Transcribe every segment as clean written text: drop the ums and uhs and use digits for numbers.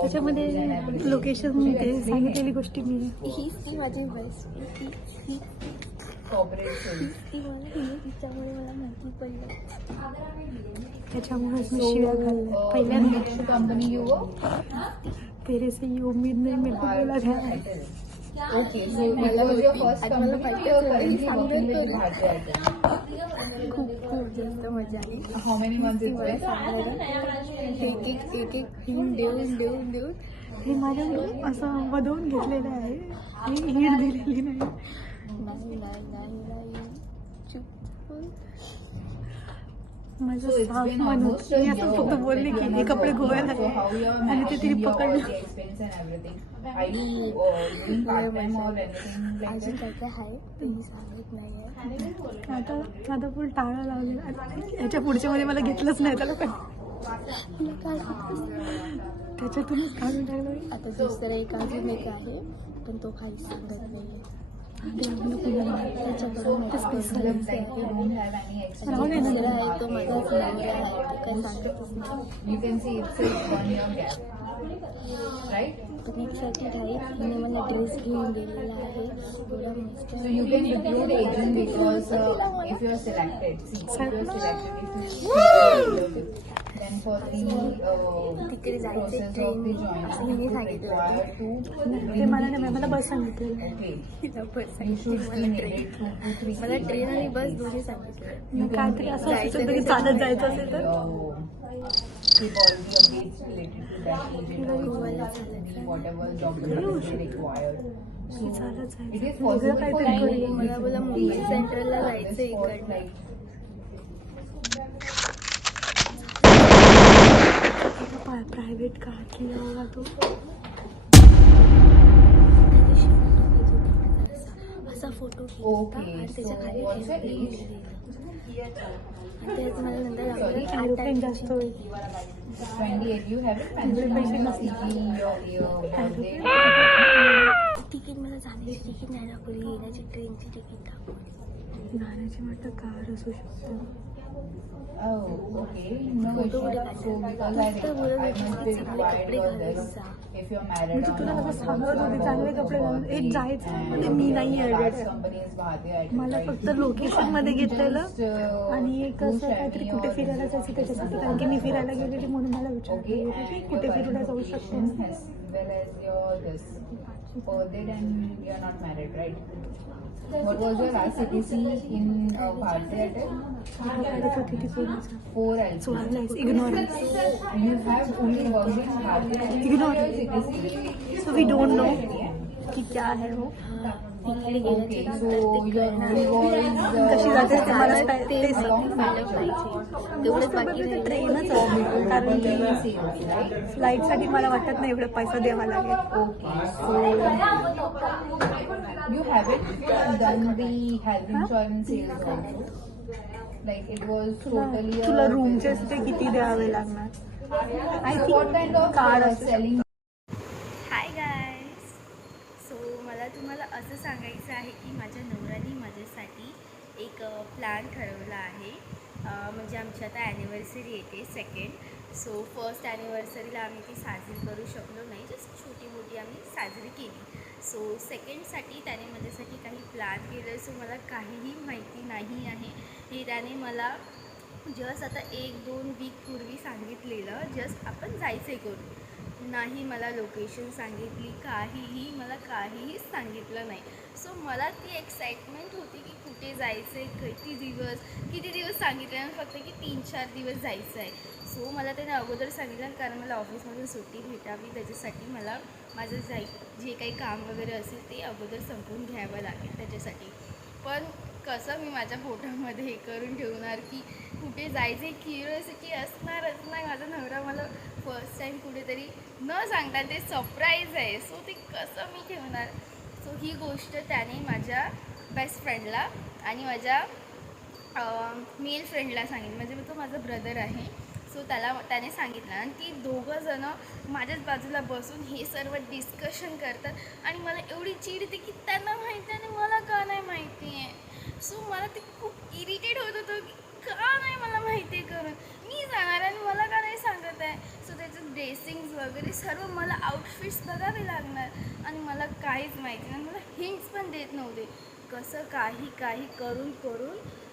त्याच्यामध्ये लोकेशन ते सांगितलेली गोष्टी मी हीच ती माझी बेस्ट ती मला तिच्यामुळे मला माहिती पडलं. त्याच्यामुळेच मी शिव्या खाल्ल्या पहिल्यांदा. कंपनी तेरे से ये उम्मीद नहीं मेरे को बोला गया. Okay, so it was your first company. You are currently working with Bharti Airtel. खूप खूप जास्त मजा आली. How many months it मला was? सांगायला एक हिंट देऊन हे माझ्याकडून असं वधवून घेतलेलं आहे. ही हिट दिलेली नाही. चुप. माझं साफ म्हणून मी असं फक्त बोलले की हे कपडे गोव्याला So how you are आणि ते managing तिने your all पकडलं. the expense and everything? Are you doing part time or anything like अजून that? काय काय आहे ते मी सांगत नाहीये. आता फुल टाळा लावलेला. याच्या पुढच्या मध्ये मला घेतलंच नाही त्याला पण तुला काय सांगतेस? त्याच्यातूनच काढून टाकलं. आता दुसरं एक अजून एक आहे पण तो काहीच सांगत नाहीये. त्याच्याकडून ते special Like you don't have any expense. राहू दे ना. दुसरा आहे तो माझाच नवरा आहे तो काय सांगतच नाही. You can see it's a 1 year gap, right? पिकनिकसाठी राहील हिने मला ड्रेस घेऊन दिलेला आहे एवढा मस्त. So you can recruit agent because if you are selected, see, if you are selected, if you then for the तिकडे जायचं process of train the joining, असं हिने you सांगितलं require होतं. to ते मला नाही मला बस सांगितलेलं. okay. तिला बस You सांगितली should मला be ट्रेन needed 2 to 3 मला ट्रेन आणि बस दोन्ही सांगितलं. मग काहीतरी असं असू शकतं की चालत जायचं असेल तर keep all the updates related to that agent or whatever documents they required. So चालत it जायचं is possible for काहीतरी you करूया. मला बोला मुंबई सेंट्रलला जायचं for इकडनं. like प्रायव्हेट कार किया होगा तो असा फोटो घेतला होता okay. आणि So त्याच्या खाली what's your airplane age? लिहिलेलं. आणि त्यात मला नंतर Sorry? एरोप्लेन जास्त होईल. 28. You haven't mentioned your CV, your birthday. Ticket मला जाण्याची तिकीट नाही दाखवली येण्याची ट्रेनची तिकीट दाखवली. जाण्याची वाटतं कार असू शकतं. Oh, okay. No photo issue. कुठे So because नुसतं बोलत I होती must की be चांगले required कपडे for घालून this. जा. If you're married म्हणजे or तुला not, कसं सांगत होते चांगले कपडे घालून एक जायचं म्हणजे मी नाही आहे. company is Bharti Airtel, मला right? फक्त लोकेशन मध्ये घेतलेलं Just, आणि एक do असं share काहीतरी me कुठे your फिरायला जायचं त्याच्यासाठी कारण की मी फिरायला गेलेली म्हणून मला विचारलं Okay, गेलं की and कुठे your फिरायला जाऊ current शकतो. location as well as your this birthdate and you're not married, right? What was your last CTC in Bharti Airtel? काढत होती ती पोलीस 4 LC. सोडायला ignore You have only worked in Bharti Airtel. Ignore. Your CTC. So we don't know की क्या है वो तिकडे Okay, गेल्याच्या so नंतर your role was कशी जाते ते मला ते ते सांग मला पाहिजे तेवढंच बाकी राहिलं. ट्रेनच आहे कारण की sales, right? फ्लाईटसाठी मला वाटत नाही एवढं पैसा द्यावा लागेल. Okay, so you haven't done the health insurance sales also. Like it was totally तुला a रूमचे business. ते किती द्यावे लागणार. I So what kind of car selling? Hi guys. So मला तुम्हाला असं सांगायचं आहे की माझ्या नवऱ्याने माझ्यासाठी एक प्लॅन ठरवला आहे. म्हणजे आमची आता ॲनिव्हर्सरी येते 2nd. सो फर्स्ट ॲनिव्हर्सरीला आम्ही ती साजरी करू शकलो नाही, जस्ट छोटी मोठी आम्ही साजरी केली. सो 2ndसाठी त्याने माझ्यासाठी काही प्लॅन केलं. सो मला काहीही माहिती नाही आहे. हे त्याने मला जस्ट आता 1-2 वीक पूर्वी सांगितलेलं, जस्ट आपण जायचं करू. नाही मला लोकेशन सांगितली, मला काहीही सांगितलं नाही. सो मला ती एक्साइटमेंट होती की कुठे जायचं आहे, किती दिवस सांगितलं फक्त की 3-4 दिवस जायचं आहे. सो मला त्याने अगोदर सांगितलं कारण मला ऑफिसमधून सुट्टी भेटावी, त्याच्यासाठी मला माझं जे काही काम वगैरे असेल ते अगोदर संपवून घ्यावं लागेल त्याच्यासाठी. पण कसं मी माझ्या फोटोमध्ये हे करून ठेवणार की कुठे जायचे, क्युरिओसिटी असणारच ना. माझा नवरा मला फर्स्ट टाईम कुठेतरी न सांगता ते सरप्राईज आहे. सो ते कसं मी ठेवणार. सो ही गोष्ट त्याने माझ्या बेस्ट फ्रेंडला आणि माझ्या मेल फ्रेंडला सांगितली. म्हणजे तो माझा ब्रदर आहे. सो त्याने सांगितलं आणि ती दोघंजणं माझ्याच बाजूला बसून हे सर्व डिस्कशन करतात आणि मला एवढी चीड येते की त्यांना माहिती आहे आणि मला का नाही माहिती आहे. सो मला ते खूप इरिटेट होत होतं की का नाही मला माहिती आहे करून मी जाणार आणि मला का नाही सांगत आहे. वगैरे सर्व मला आउटफिट्स बघावे लागणार आणि मला काहीच माहिती नाही, मला हिंट्स पण देत नव्हते. कसं काही करून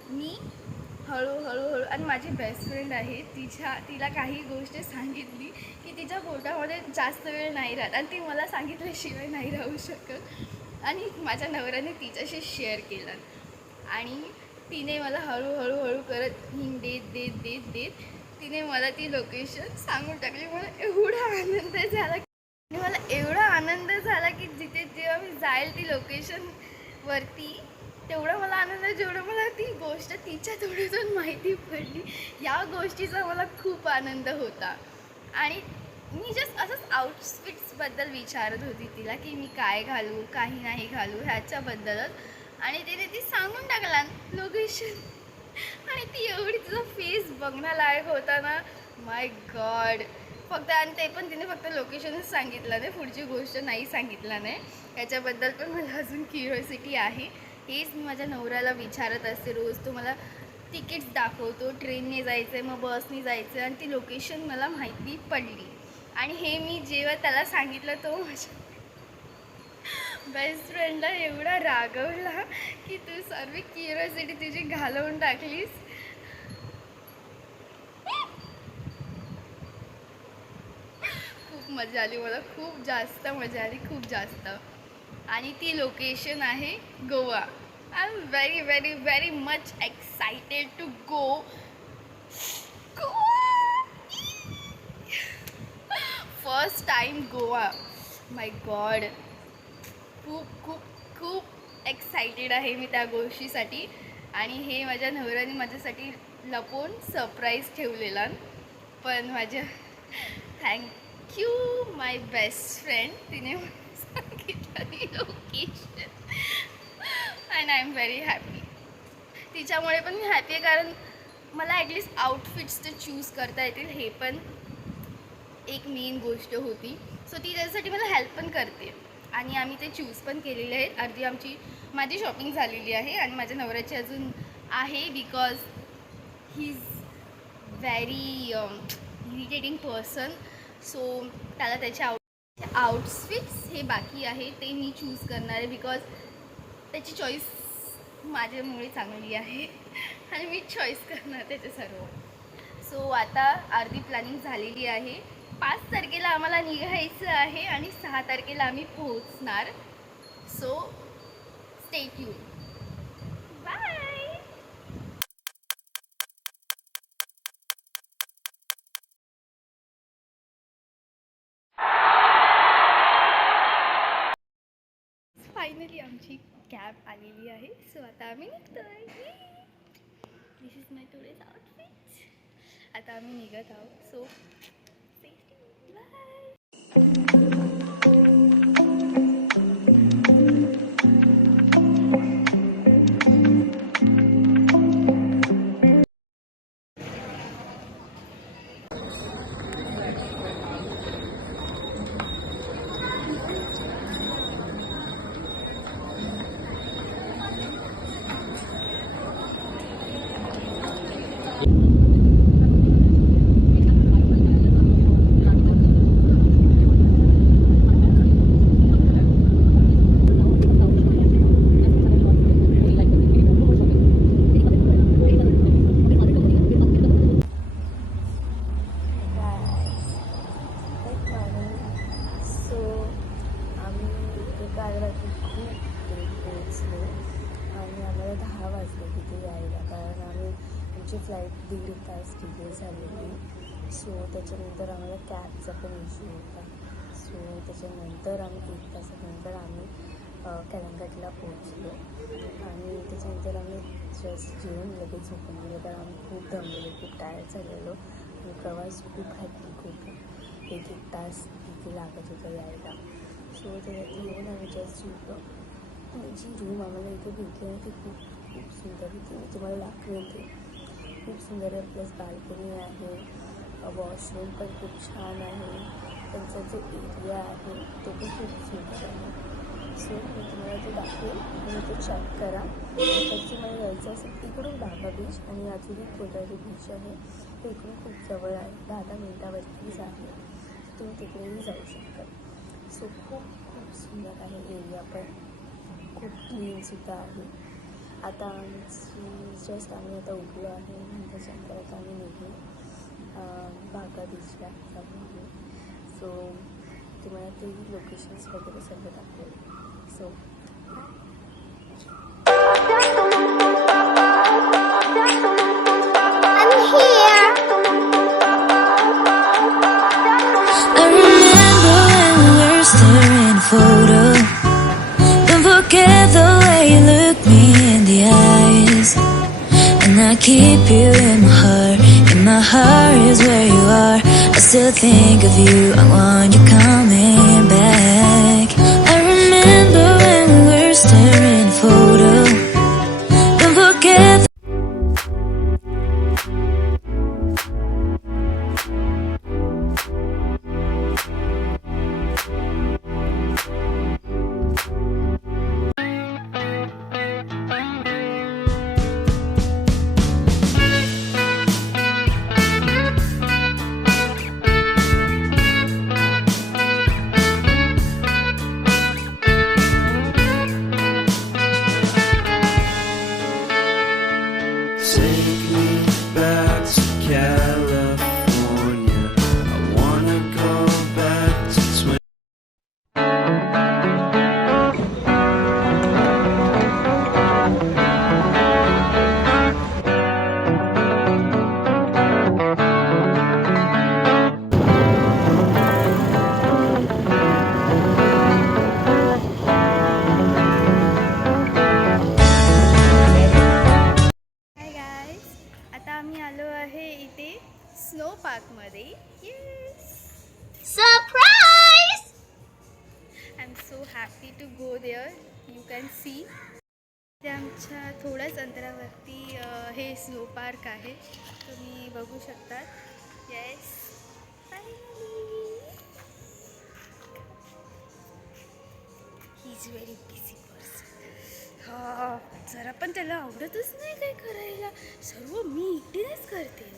मी हळूहळू आणि माझी बेस्ट फ्रेंड आहे, तिला काही गोष्ट सांगितली की तिच्या पोटामध्ये जास्त वेळ नाही राहत आणि ती मला सांगितल्याशिवाय नाही राहू शकत. आणि माझ्या नवऱ्याने तिच्याशी शेअर केलं आणि तिने मला हळूहळू करत हिंट देत तिने मला ती लोकेशन सांगून टाकली. मला एवढा आनंद झाला आणि मला एवढा आनंद झाला की जिथे जेव्हा मी जाईल ती लोकेशनवरती तेवढा मला आनंद, जेवढं मला ती गोष्ट तिच्या तोंडातून माहिती पडली, या गोष्टीचा मला खूप आनंद होता. आणि मी जस्ट असंच आउटफिट्सबद्दल विचारत होती तिला की मी काय घालू काही नाही घालू ह्याच्याबद्दलच, आणि तिने ती सांगून टाकला लोकेशन. आणि ती एवढी तुझा फेस बघण्यालायक होता ना, माय गॉड. फक्त आणि ते पण तिने फक्त लोकेशनच सांगितलं नाही, पुढची गोष्ट नाही सांगितलं नाही. याच्याबद्दल पण मला अजून क्युरिओसिटी आहे. हेच मी माझ्या नवऱ्याला विचारत असते रोज. तो मला तिकीट्स दाखवतो, ट्रेनने जायचं आहे मग बसने जायचं आहे, आणि ती लोकेशन मला माहिती पडली. आणि हे मी जेव्हा त्याला सांगितलं तो माझ्या बेस्ट फ्रेंडला एवढा रागवला की तू सर्व क्युरिओसिटी तुझी घालवून टाकलीस. खूप मजा आली, मला खूप जास्त मजा आली, खूप जास्त. आणि ती लोकेशन आहे Goa. I am very very very much excited to go. First time Goa. My God, खूप खूप खूप एक्साइटेड आहे मी त्या गोष्टीसाठी. आणि हे माझ्या नवऱ्याने माझ्यासाठी लपवून सरप्राईज ठेवलेला. पण माझ्या थँक्यू माय बेस्ट फ्रेंड, तिने सांगितलं ती location. And I am very happy. तिच्यामुळे पण मी हॅपी आहे, कारण मला ॲटलिस्ट आउटफिट्स तर चूज करता येतील, हे पण एक मेन गोष्ट होती. सो ती त्याच्यासाठी मला हेल्प पण करते आणि आम्ही ते चूज पण केलेले आहेत. अर्धी माझी शॉपिंग झालेली आहे आणि माझ्या नवऱ्याची अजून आहे, because he is very irritating person. So त्याला त्याचे आउटफिट्स हे बाकी आहे, ते मी चूज करणार आहे, बिकॉज त्याची चॉईस माझ्यामुळे चांगली आहे आणि मी चॉईस करणार त्याचे सर्व. सो आता अर्धी प्लॅनिंग झालेली आहे. 5 तारखेला आम्हाला निघायचं आहे आणि 6 तारखेला आम्ही पोहोचणार. So stay tune. Bye. Finally आमची कॅब आलेली आहे. सो आता आम्ही निघतोय. This is my today's outfit. आता आम्ही निघत आहोत. सो फ्लाईट 1.5 तास डिले झालेली. सो त्याच्यानंतर आम्हाला कॅबचा पण इश्यू होता. सो त्याच्यानंतर आम्ही 1 तासानंतर आम्ही कॅलंगटला पोहोचलो आणि त्याच्यानंतर आम्ही जस्ट जेवण लगेच झोपून गेलो, कारण आम्ही खूप दमलेलो, खूप टायर्ड झालेलो आणि प्रवास खूप हॅपी, खूप 1 तास तिथे लागत होता यायला. सो त्याच्यात येऊन आम्ही जस्ट झोपलो. जी रूम आम्हाला इथे भेटली आहे ती खूप खूप सुंदर होती. मी तुम्हाला दाखवेन ते. खूप सुंदर आहे. प्लस बाल्कनी आहे, वॉशरूम पण खूप छान आहे, त्यांचा जो एरिया आहे तो पण खूप सुंदर आहे. सो मी तुम्हाला ते दाखवेन आणि ते चेक करा. तर तुम्हाला यायचं असेल इकडून बागा बीच आणि अजून एक कोलारी बीच आहे, ते इकडून खूप जवळ आहे, 10 मिनिटावरतीच आहे. तुम्ही तिकडेही जाऊ शकता. सो खूप खूप सुंदर आहे एरिया, पण खूप क्लीनसुद्धा आहे. आता जस्ट आम्ही आता उठलो आहे आणि त्याच्यानंतर आता आम्ही निघू बागा बीचला जाऊ आहे. सो तुम्हाला ते लोकेशन्स वगैरे सर्व दाखवेल. So photo. Don't forget the way you look me in the eyes, and I keep you in my heart. And my heart is where you are. I still think of you. I want you coming back. I remember when we were staring at a photo. Don't forget. Take me back to California. I wanna go back to 20. Hi guys, आता आम्ही आलो आहे इथे snow पार्कमध्ये. Yes, surprise! I am so happy to go there. You can see ते आमच्या थोड्याच अंतरावरती हे स्नो पार्क आहे, तुम्ही बघू शकतात. Yes, he is very busy person. हा, जरा पण त्याला आवडतच नाही काय करायला, सर्व मी एकटीनेच करते.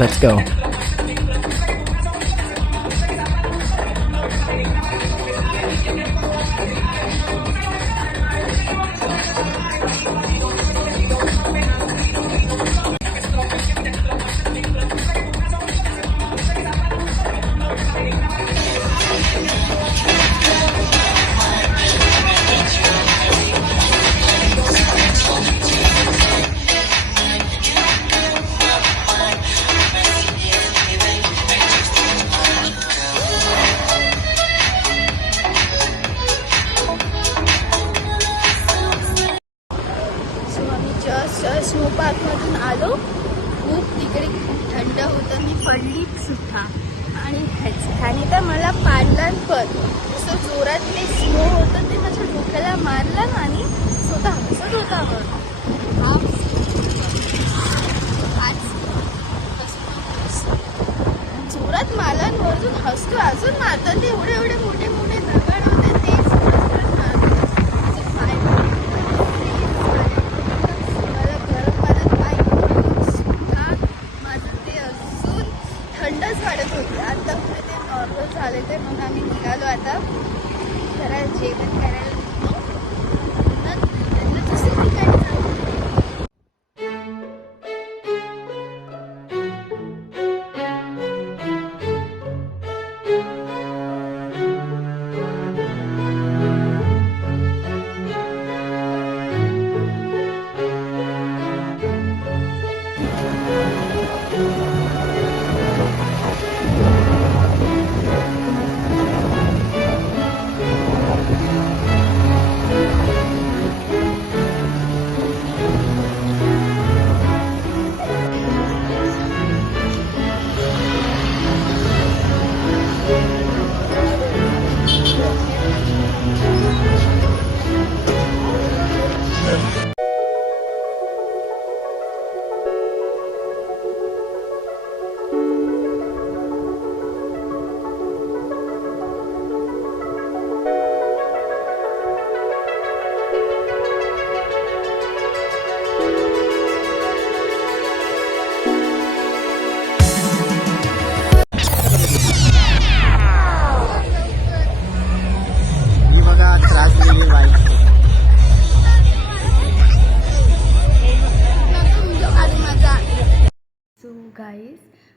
Let's go. स्नो पार्कमधून आलो. खूप तिकडे खूप थंड होतं, मी पडली सुद्धा. आणि ह्याने तर मला पाडलं पण. जसं जोरातले स्नो होतं ते माझ्या डोक्याला मारलं आणि स्वतः हसत होता. जोरात मारला वरतून हसतो, अजून मारतो. ते एवढे एवढे मोठे मोठे दगड होते ते वाढत होती. आता ते नॉर्मल झाले ते म्हणून आम्ही निघालो आता जरा जेवण करायला निघतो. त्यांना दुसरी ठिकाणी जाऊ.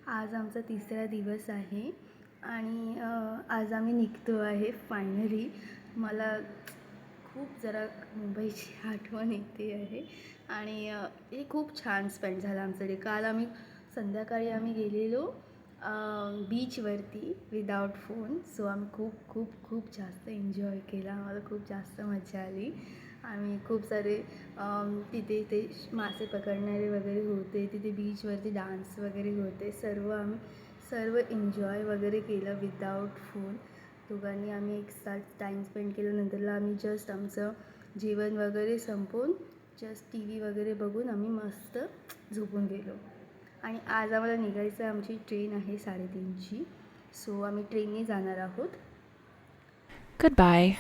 आज आमचा 3रा दिवस आहे आणि आज आम्ही निघतो आहे फायनली. मला खूप जरा मुंबईची आठवण येते आहे आणि हे खूप छान स्पेंड झालं आमचं डे. काल आम्ही संध्याकाळी आम्ही गेलेलो बीचवरती विदाऊट फोन. सो आम्ही खूप खूप खूप जास्त एन्जॉय केला. आम्हाला खूप जास्त मजा आली. आम्ही खूप सारे तिथे ते मासे पकडणारे वगैरे होते, तिथे बीचवरती डान्स वगैरे होते. सर्व एन्जॉय वगैरे केलं विदाऊट फोन. दोघांनी आम्ही एक साथ टाईम स्पेंड केलं. नंतरला आम्ही जस्ट आमचं जेवण वगैरे संपवून जस्ट TV वगैरे बघून आम्ही मस्त झोपून गेलो. आणि आज आम्हाला निघायचं आहे. आमची ट्रेन आहे 3:30ची. सो आम्ही ट्रेनने जाणार आहोत. Goodbye.